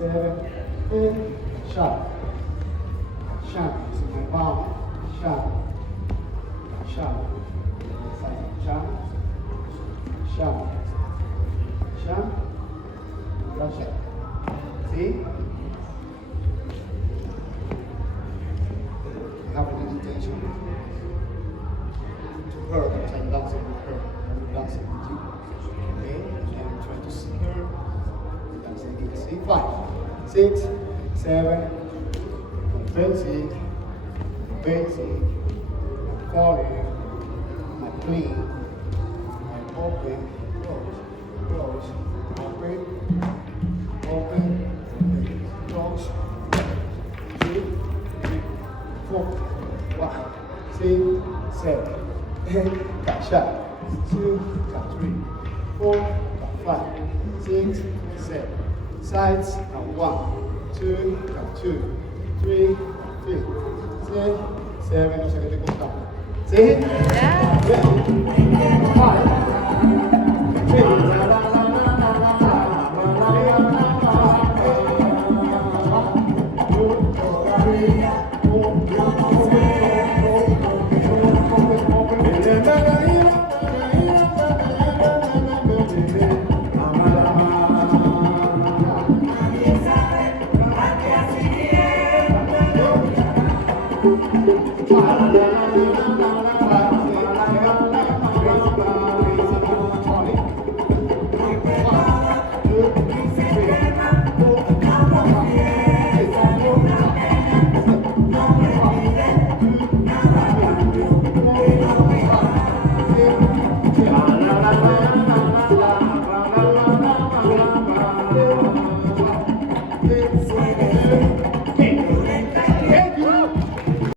7, 8, sharp. Sharp, using my palm. Sharp. Sharp. Sharp. Sharp. Sharp. Sharp. See? You have an intention to her, which I'm dancing with her. I'm dancing with you. Okay? And I'm trying to see her. Dancing again. See? 5, 6, 7, basic, basic, calling, my clean, my open, close, close, open, open, close, 2, 3, 4, 1, 6, 7, 8, catch up, 2, 3, 4, 5, 6, 7, sides, and 1, 2, 2, 3, 4, 6, 7, no sé qué te contamos. ¿Sí? Yeah. 5.